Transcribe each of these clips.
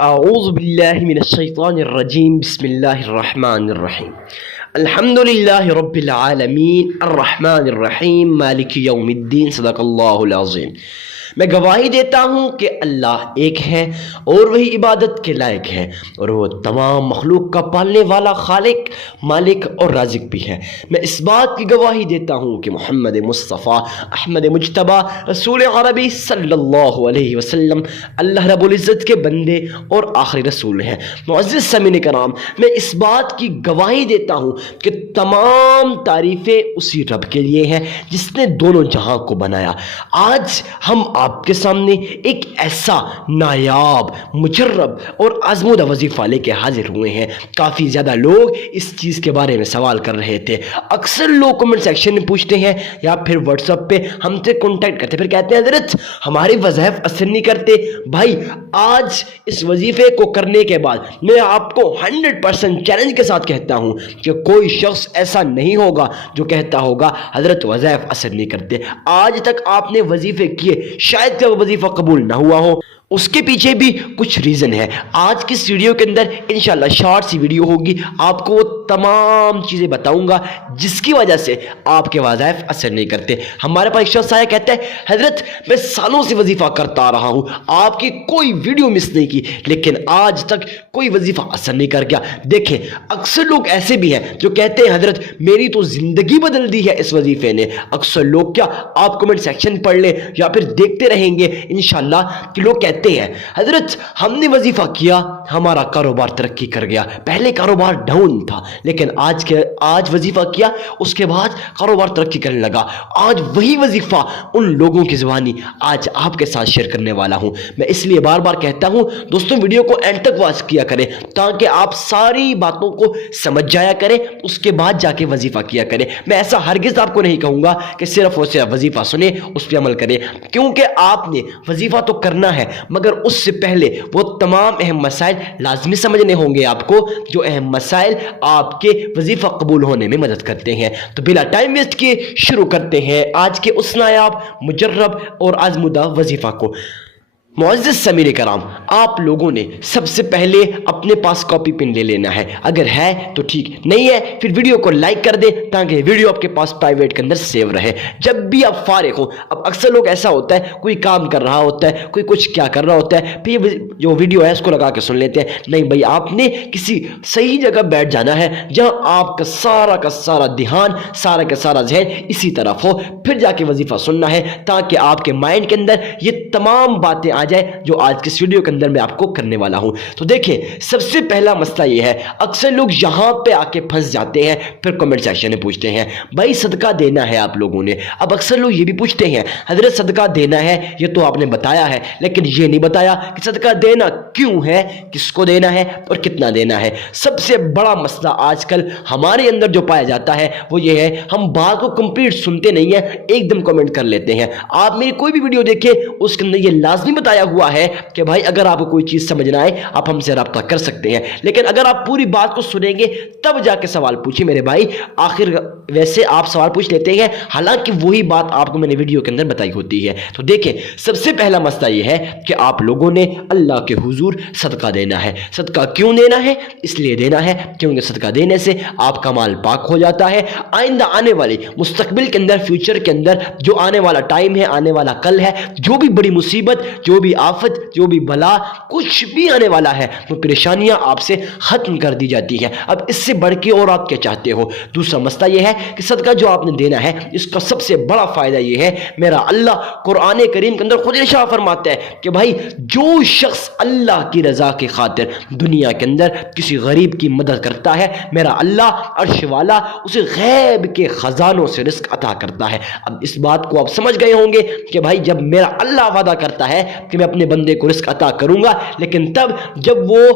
اعوذ باللہ من الشیطان الرجیم بسم اللہ الرحمن الرحیم الحمد للہ رب العالمین الرحمن الرحیم مالک یوم الدین صدق اللہ العظیم۔ میں گواہی دیتا ہوں کہ اللہ ایک ہے اور وہی عبادت کے لائق ہے، اور وہ تمام مخلوق کا پالنے والا خالق، مالک اور رازق بھی ہے۔ میں اس بات کی گواہی دیتا ہوں کہ محمد مصطفیٰ احمد مجتبیٰ رسول عربی صلی اللہ علیہ وسلم اللہ رب العزت کے بندے اور آخری رسول ہیں۔ معزز سامعین کرام، میں اس بات کی گواہی دیتا ہوں کہ تمام تعریفیں اسی رب کے لیے ہیں جس نے دونوں جہاں کو بنایا۔ آج ہم آپ کے سامنے ایک ایسا نایاب، مجرب اور آزمودہ وظیفہ لے کے حاضر ہوئے ہیں۔ کافی زیادہ لوگ اس چیز کے بارے میں سوال کر رہے تھے۔ اکثر لوگ کمنٹ سیکشن میں پوچھتے ہیں یا پھر واٹس ایپ پہ ہم سے کانٹیکٹ کرتے، پھر کہتے ہیں حضرت ہمارے وظائف اثر نہیں کرتے۔ بھائی آج اس وظیفے کو کرنے کے بعد میں آپ کو 100% چیلنج کے ساتھ کہتا ہوں کہ کوئی شخص ایسا نہیں ہوگا جو کہتا ہوگا حضرت وظائف اثر نہیں کرتے۔ آج تک آپ نے وظیفے کیے، شاید کہ وہ وظیفہ قبول نہ ہوا ہو، اس کے پیچھے بھی کچھ ریزن ہے۔ آج کی اس ویڈیو کے اندر انشاءاللہ شارٹ سی ویڈیو ہوگی، آپ کو وہ تمام چیزیں بتاؤں گا جس کی وجہ سے آپ کے وظائف اثر نہیں کرتے۔ ہمارے پاس ایک شخص آیا، کہتا ہے حضرت میں سالوں سے وظیفہ کرتا آ رہا ہوں، آپ کی کوئی ویڈیو مس نہیں کی، لیکن آج تک کوئی وظیفہ اثر نہیں کر گیا۔ دیکھیں اکثر لوگ ایسے بھی ہیں جو کہتے ہیں حضرت میری تو زندگی بدل دی ہے اس وظیفے نے۔ اکثر لوگ کیا، آپ کمنٹ سیکشن پڑھ لیں یا پھر دیکھتے رہیں گے انشاءاللہ کہ لوگ کہتے ہیں حضرت ہم نے وظیفہ کیا، ہمارا کاروبار ترقی کر گیا، پہلے کاروبار ڈاؤن تھا لیکن آج وظیفہ کیا، اس کے بعد کاروبار ترقی کرنے لگا۔ آج وہی وظیفہ ان لوگوں کی زبانی آج آپ کے ساتھ شیئر کرنے والا ہوں۔ میں اس لیے بار بار کہتا ہوں دوستوں ویڈیو کو اینڈ تک واچ کیا کریں تاکہ آپ ساری باتوں کو سمجھ جایا کریں، اس کے بعد جا کے وظیفہ کیا کریں۔ میں ایسا ہرگز آپ کو نہیں کہوں گا کہ صرف اور صرف وظیفہ سنیں اس پہ عمل کریں، کیونکہ آپ نے وظیفہ تو کرنا ہے مگر اس سے پہلے وہ تمام اہم مسائل لازمی سمجھنے ہوں گے آپ کو، جو اہم مسائل آپ کے وظیفہ قبول ہونے میں مدد کرتے ہیں۔ تو بلا ٹائم ویسٹ کیے شروع کرتے ہیں آج کے اس نایاب، مجرب اور آزمودہ وظیفہ کو۔ معزز سامعین کرام، آپ لوگوں نے سب سے پہلے اپنے پاس کاپی پین لے لینا ہے، اگر ہے تو ٹھیک، نہیں ہے پھر ویڈیو کو لائک کر دیں تاکہ ویڈیو آپ کے پاس پرائیویٹ کے اندر سیو رہے جب بھی آپ فارغ ہو۔ اب اکثر لوگ ایسا ہوتا ہے کوئی کام کر رہا ہوتا ہے، کوئی کچھ کیا کر رہا ہوتا ہے، پھر جو ویڈیو ہے اس کو لگا کے سن لیتے ہیں۔ نہیں بھائی، آپ نے کسی صحیح جگہ بیٹھ جانا ہے جہاں آپ کا سارا دھیان، سارا کا سارا ذہن اسی طرف ہو، پھر جا کے وظیفہ سننا ہے تاکہ آپ کے مائنڈ کے اندر یہ تمام باتیں آ جائے جو آج کے ویڈیو کے اندر میں آپ کو کرنے والا ہوں۔ تو دیکھیں سب سے پہلا مسئلہ یہ ہے، اکثر لوگ یہاں پہ آ کے پھنس جاتے ہیں، پھر کمنٹ سیکشن میں پوچھتے ہیں بھائی صدقہ دینا ہے آپ لوگوں نے۔ اب اکثر لوگ یہ بھی پوچھتے ہیں حضرت صدقہ دینا ہے، یہ تو آپ نے بتایا ہے لیکن یہ نہیں بتایا کہ صدقہ دینا کیوں ہے، کس کو دینا ہے اور کتنا دینا ہے۔ سب سے بڑا مسئلہ آج کل ہمارے اندر جو پایا جاتا ہے وہ یہ ہے، ہم بات کو کمپلیٹ سنتے نہیں ہیں، ایک دم کمنٹ کر لیتے ہیں۔ آپ میری کوئی بھی ویڈیو دیکھیں اس کے اندر یہ لازمی بتایا ہوا ہے کہ بھائی اگر آپ کو کوئی چیز سمجھنا ہے آپ ہم سے رابطہ کر سکتے ہیں، لیکن اگر آپ پوری بات کو سنیں گے تب جا کے سوال پوچھیں میرے بھائی۔ آخر ویسے آپ سوال پوچھ لیتے ہیں حالانکہ وہی بات آپ کو میں نے ویڈیو کے اندر بتائی ہوتی ہے۔ تو دیکھیں سب سے پہلا مسئلہ یہ ہے کہ آپ لوگوں نے اللہ کے حضور صدقہ دینا ہے۔ صدقہ کیوں دینا ہے؟ اس لیے دینا ہے کیونکہ صدقہ دینے سے آپ کا مال پاک ہو جاتا ہے۔ آئندہ آنے والی مستقبل کے اندر، فیوچر کے اندر جو آنے والا ٹائم ہے، آنے والا کل ہے، جو بھی بڑی مصیبت، جو بھی آفت، جو بھی بلا، کچھ بھی آنے والا ہے، وہ پریشانیاں آپ سے ختم کر دی جاتی ہیں۔ اب اس سے بڑھ کے اور آپ کیا چاہتے ہو؟ دوسرا مسئلہ یہ ہے کہ صدقہ جو آپ نے دینا ہے اس کا سب سے بڑا فائدہ یہ ہے، میرا اللہ قرآن کریم کے اندر خود ارشاد فرماتا ہے کہ بھائی جو شخص اللہ کی رضا کی خاطر دنیا کے اندر کسی غریب کی مدد کرتا ہے، میرا اللہ عرش والا اسے غیب کے خزانوں سے رزق عطا کرتا ہے۔ اب اس بات کو آپ سمجھ گئے ہوں گے کہ بھائی جب میرا اللہ وعدہ کرتا ہے کہ میں اپنے بندے کو رزق عطا کروں گا، لیکن تب جب وہ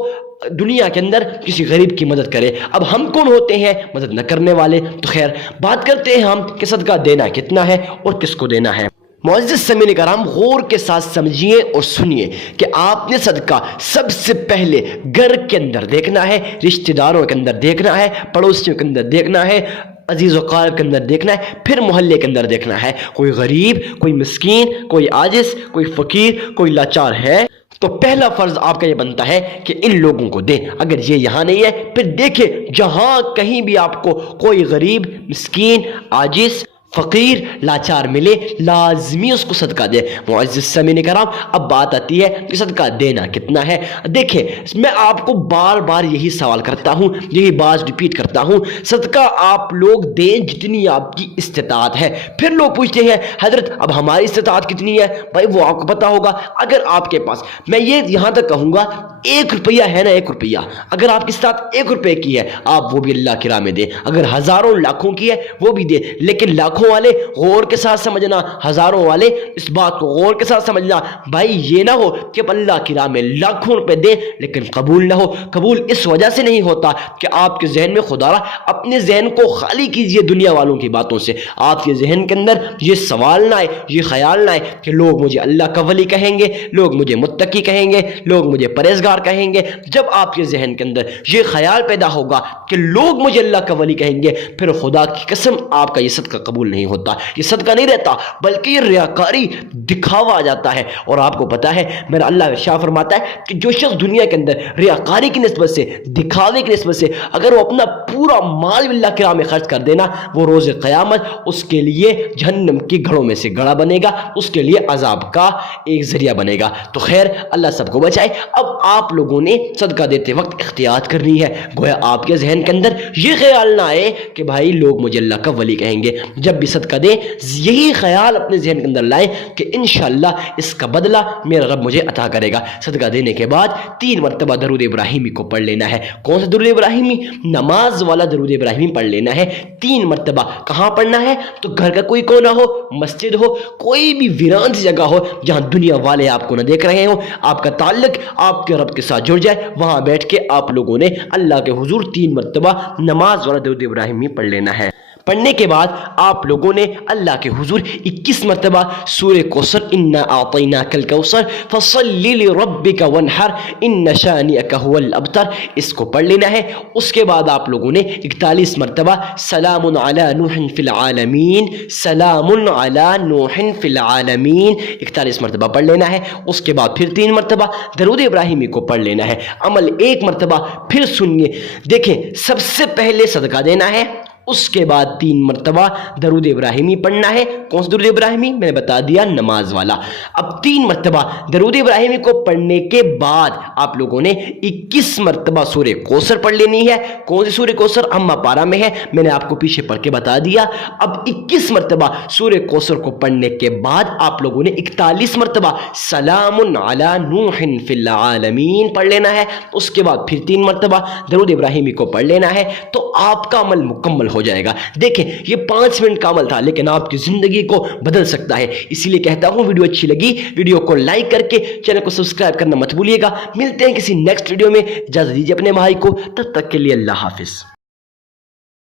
دنیا کے اندر کسی غریب کی مدد کرے۔ اب ہم کون ہوتے ہیں مدد نہ کرنے والے؟ تو خیر بات کرتے ہیں ہم کہ صدقہ دینا کتنا ہے اور کس کو دینا ہے۔ معزز سامعین کرام، غور کے ساتھ سمجھیے اور سنیے کہ آپ نے صدقہ سب سے پہلے گھر کے اندر دیکھنا ہے، رشتہ داروں کے اندر دیکھنا ہے، پڑوسیوں کے اندر دیکھنا ہے، عزیز و قارب کے اندر دیکھنا ہے، پھر محلے کے اندر دیکھنا ہے۔ کوئی غریب، کوئی مسکین، کوئی عاجز، کوئی فقیر، کوئی لاچار ہے تو پہلا فرض آپ کا یہ بنتا ہے کہ ان لوگوں کو دیں. اگر یہ یہاں نہیں ہے پھر دیکھیں جہاں کہیں بھی آپ کو کوئی غریب، مسکین، عاجز، فقیر، لاچار ملے لازمی اس کو صدقہ دے. معزز سامعین کرام، اب بات آتی ہے کہ صدقہ دینا کتنا ہے. دیکھیں میں آپ کو بار بار یہی سوال کرتا ہوں، یہی بات ریپیٹ کرتا ہوں، صدقہ آپ لوگ دیں جتنی آپ کی استطاعت ہے. پھر لوگ پوچھتے ہیں حضرت اب ہماری استطاعت کتنی ہے؟ بھائی وہ آپ کو پتا ہوگا. اگر آپ کے پاس، میں یہ یہاں تک کہوں گا، 1 روپیہ ہے نا، 1 روپیہ اگر آپ کی استطاعت 1 روپے کی ہے آپ وہ بھی اللہ کی راہ میں دیں. اگر ہزاروں لاکھوں کی ہے وہ بھی دیں، لیکن لاکھوں والے غور کے ساتھ سمجھنا، ہزاروں والے اس بات کو غور کے ساتھ سمجھنا. بھائی یہ نہ ہو کہ اللہ کی راہ میں لاکھوں روپے دیں لیکن قبول نہ ہو. قبول اس وجہ سے نہیں ہوتا کہ آپ کے ذہن میں، خدا را اپنے ذہن کو خالی کیجئے دنیا والوں کی باتوں سے. آپ کے ذہن کے اندر یہ سوال نہ آئے، یہ خیال نہ آئے کہ لوگ مجھے اللہ کا ولی کہیں گے، لوگ مجھے متقی کہیں گے، لوگ مجھے پرہیزگار کہیں گے. جب آپ کے ذہن کے اندر یہ خیال پیدا ہوگا کہ لوگ مجھے اللہ کا ولی کہیں گے، پھر خدا کی قسم آپ کا یہ صدقہ قبول نہیں ہوتا. یہ صدقہ نہیں رہتا بلکہ یہ ریاکاری، دکھاوا آ جاتا ہے. اور آپ کو پتا ہے میرا اللہ ارشاد فرماتا ہے کہ جو شخص دنیا کے اندر ریاکاری کی نسبت سے، دکھاوے کی نسبت سے اگر وہ اپنا پورا مال اللہ کی راہ میں خرچ کر دینا، وہ روز قیامت اس کے لیے جہنم کی گھڑوں میں سے گڑا بنے گا، اس کے لیے عذاب کا ایک ذریعہ بنے گا. تو خیر اللہ سب کو بچائے. اب آپ لوگوں نے صدقہ دیتے وقت احتیاط کرنی ہے. گویا آپ کے ذہن کے اندر یہ خیال نہ آئے کہ بھائی لوگ مجھے اللہ کا ولی کہیں گے. جب بھی صدقہ دیں یہی خیال اپنے ذہن کے اندر لائیں کہ انشاءاللہ اس کا بدلہ میرا رب مجھے عطا کرے گا. صدقہ دینے کے بعد 3 مرتبہ درود ابراہیمی کو پڑھ لینا ہے. کون سا درود ابراہیمی؟ نماز والا درود ابراہیمی پڑھ لینا ہے 3 مرتبہ. کہاں پڑھنا ہے؟ تو گھر کا کوئی کونا ہو، مسجد ہو، کوئی بھی ویران سی جگہ ہو جہاں دنیا والے آپ کو نہ دیکھ رہے ہوں، آپ کا تعلق آپ کے رب کے ساتھ جڑ جائے، وہاں بیٹھ کے آپ لوگوں نے اللہ کے حضور 3 مرتبہ نماز والا درود ابراہیمی پڑھ لینا ہے. پڑھنے کے بعد آپ لوگوں نے اللہ کے حضور 21 مرتبہ سورہ کوثر، انا اعطیناک الکوثر فصلی لربک وانحر ان شانئک هو الابتر، اس کو پڑھ لینا ہے. اس کے بعد آپ لوگوں نے 41 مرتبہ سلام علی نوح فی العالمین، سلام علی نوح فی العالمین 41 مرتبہ پڑھ لینا ہے. اس کے بعد پھر 3 مرتبہ درود ابراہیمی کو پڑھ لینا ہے. عمل 1 مرتبہ پھر سنیے. دیکھیں سب سے پہلے صدقہ دینا ہے، اس کے بعد 3 مرتبہ درود ابراہیمی پڑھنا ہے. کون سا درود ابراہیمی؟ میں نے بتا دیا، نماز والا. اب 3 مرتبہ درود ابراہیمی کو پڑھنے کے بعد آپ لوگوں نے 21 مرتبہ سورہ کوثر پڑھ لینی ہے. کون سی سورہ کوثر؟ اما پارہ میں ہے، میں نے آپ کو پیچھے پڑھ کے بتا دیا. اب 21 مرتبہ سورہ کوثر کو پڑھنے کے بعد آپ لوگوں نے 41 مرتبہ سلام علی نوح فی العالمین پڑھ لینا ہے. اس کے بعد پھر 3 مرتبہ درود ابراہیمی کو پڑھ لینا ہے. تو آپ کا عمل مکمل ہو جائے گا. دیکھیں یہ 5 منٹ کا عمل تھا لیکن آپ کی زندگی کو بدل سکتا ہے. اسی لیے کہتا ہوں ویڈیو اچھی لگی ویڈیو کو لائک کر کے چینل کو سبسکرائب کرنا مت بھولیے گا. ملتے ہیں کسی نیکسٹ ویڈیو میں. اجازت دیجیے اپنے بھائی کو، تب تک کے لیے اللہ حافظ.